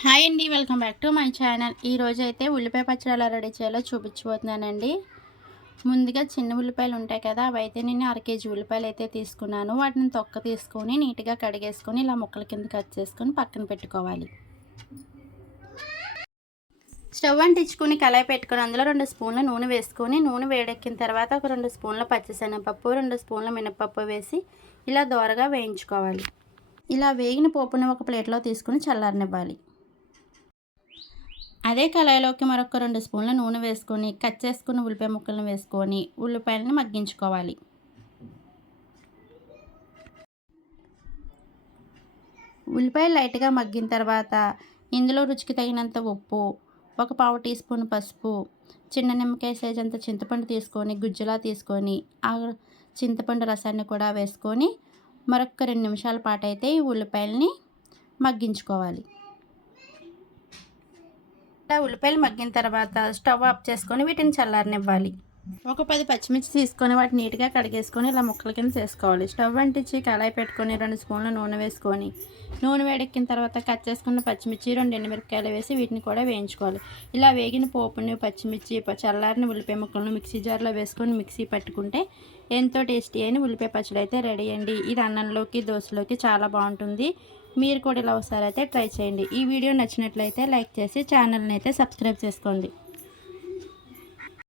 Hi అండి, welcome back to my channel. ఈరోజు అయితే ఉల్లిపాయ పచ్చడి ఎలా రెడీ చేయాలో చూపించబోతున్నానండి. ముందుగా చిన్న ఉల్లిపాయలు ఉంటాయి కదా, అవి అయితే నేను 1/2 కేజీ ఉల్లిపాయలు అయితే తీసుకున్నాను. వాటిని తొక్క తీసుకొని నీట్గా కడిగేసుకొని ఇలా ముక్కల కింద కట్ చేసుకొని పక్కన పెట్టుకోవాలి. స్టవ్ అంటించుకొని కళాయి పెట్టుకొని అందులో 2 స్పూన్ల నూనె వేసుకొని నూనె వేడెక్కిన తర్వాత ఒక 2 స్పూన్ల పచ్చిశనగపప్పు 2 స్పూన్ల మినపప్పు వేసి ఇలా దోరగా వేయించుకోవాలి. ఇలా వేగిన పోపుని ఒక ప్లేట్లో తీసుకొని చల్లారనివ్వాలి. అదే కళాయిలోకి మరొక 2 స్పూన్ల నూనె వేసుకొని కట్ చేసుకున్న ఉల్లిపాయ ముక్కలను వేసుకొని ఉల్లిపాయలను మగ్గించుకోవాలి. ఉల్లిపాయలు లైట్గా మగ్గిన తర్వాత ఇందులో రుచికి తగినంత ఉప్పు, ఒక పావు టీ స్పూన్ పసుపు, చిన్న నిమ్మకాయ సైజ్ అంత చింతపండు తీసుకొని గుజ్జులా తీసుకొని ఆ చింతపండు రసాన్ని కూడా వేసుకొని మరొక 2 నిమిషాల పాటు అయితే ఈ ఉల్లిపాయలని మగ్గించుకోవాలి. ఉల్లిపాయలు మగ్గిన తర్వాత స్టవ్ ఆఫ్ చేసుకొని వీటిని చల్లారనివ్వాలి. ఒక 10 పచ్చిమిర్చి తీసుకొని వాటిని నీట్గా కడిగేసుకొని ఇలా ముక్కల కింద చేసుకోవాలి. స్టవ్ అంటించి కళాయి పెట్టుకొని 2 స్పూన్ల నూనె వేసుకొని నూనె వేడెక్కిన తర్వాత కట్ చేసుకున్న పచ్చిమిర్చి 2 ఎండుమిరపకాయలు వేసి వీటిని కూడా వేయించుకోవాలి. ఇలా వేగిన పోపుని పచ్చిమిర్చి చల్లారిన ఉల్లిపాయ ముక్కలను మిక్సీ జార్లో వేసుకొని మిక్సీ పట్టుకుంటే ఎంతో టేస్టీ అయిన ఉల్లిపాయ పచ్చడి అయితే రెడీ అండి. ఇది అన్నంలోకి దోశలోకి చాలా బాగుంటుంది. మీరు కూడా ఇలా ఒకసారి అయితే ట్రై చేయండి. ఈ వీడియో నచ్చినట్లయితే లైక్ చేసి ఛానల్ని అయితే సబ్స్క్రైబ్ చేసుకోండి.